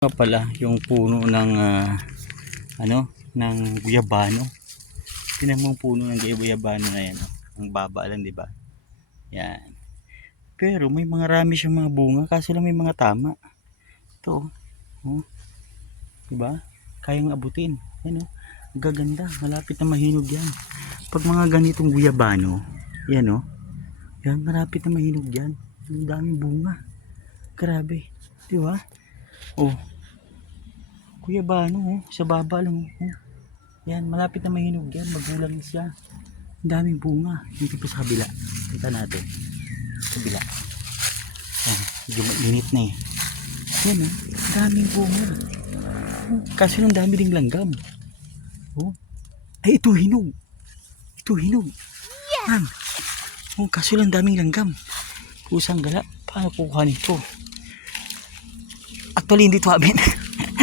Pala yung puno ng ng guyabano. Tingnan mo ang puno ng guyabano na yan, oh. Ang baba lang, di ba? Yan. Pero may mga rami siyang mga bunga, kaso lang may mga tama. Ito, oh. Di ba? Kayang abutin. Yan, oh. Gaganda, malapit na mahinog yan. Pag mga ganitong guyabano, yan, oh. Yan, malapit na mahinog yan. Ang daming bunga. Grabe. Di ba? Oh. Guyabano, oh, sa baba lang, oh. Yan, malapit na mahinog yan, magulang na siya. Ang daming bunga. Dito pa sa kabila, kita natin sa kabila. Yan, medyo mainit na eh. Yan, oh, daming bunga, oh, kasi ang dami ding langgam, oh. Ay, ito hinog, yan, oh, kasi lang daming langgam. Kusang gala, paano kukuhanin ito? Actually hindi ito amin.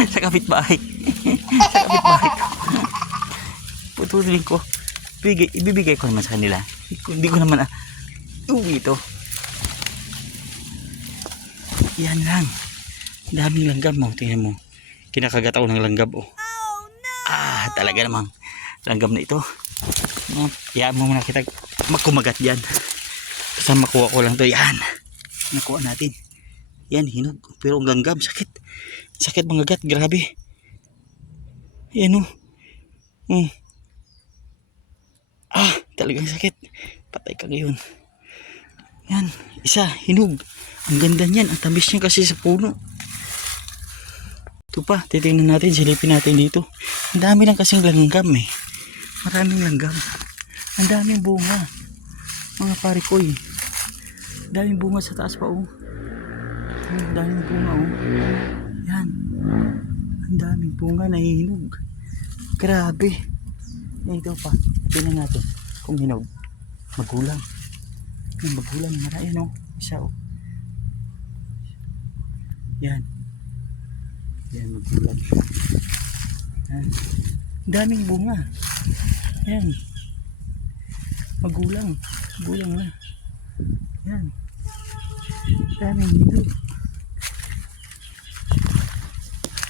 Sa kapitbahay. Sa kapitbahay. Putulin ko. Ibibigay ko naman sa kanila. Hindi ko naman uwi ito. Yan lang. Daming langgam mo. Tingnan mo. Kinakagat ako ng langgam, oh. Talaga namang langgam na ito. Iyaan mo muna kita magkumagat yan. Basta makuha ko lang to. Yan. Nakuha natin. Yan, hinog. Pero ang langgam, sakit. Sakit mga gat, grabe. Ayan, oh. Talagang sakit. Patay ka ngayon. Yan, isa, hinog. Ang ganda niyan, ang tamis niya kasi sa puno. Ito pa, titingnan natin, silipin natin dito. Ang dami lang kasing langgam eh. Maraming langgam. Ang daming bunga. Mga parikoy. Ang daming bunga sa taas pa, oh. Ang daming bunga, oh. Yan. Ang daming bunga na hinog. Grabe. Ito pa. Tingnan natin kung hinog. Magulang. Yung magulang. Marami, no? Isa, oh. Yan. Yan, magulang. Yan. Ang daming bunga. Yan. Magulang. Magulang na. Yan. Daming hinog.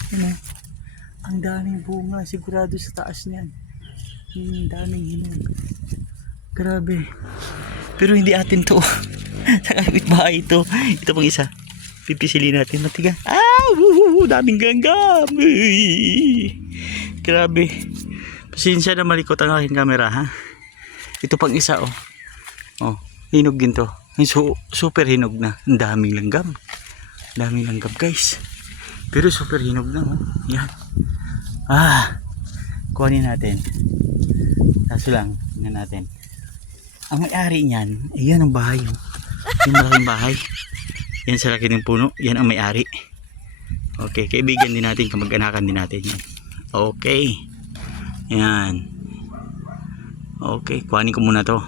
Ano? Ang daming bunga, sigurado sa taas niyan. Daming hinog. Grabe. Pero hindi atin to. Sa kapitbahay ito. Ito pang isa. Pipisilin natin. Matiga. Daming langgam. Grabe. Pasensya na malikot ang aking camera, ha. Ito pang isa, oh. Oh, hinog din to. Super hinog na. Ang daming langgam. Daming langgam, guys. Pero super hinog na, oh. Yan. Kuhanin natin. Kaso lang, tingnan natin. Ang may-ari niyan, ayan ang bahay, oh. Yung malaking bahay. Yan sa laki ng puno, yan ang may-ari. Okay, kaibigan din natin, kamag-anakan din natin yan. Okay. Yan. Okay, kuhanin ko muna to.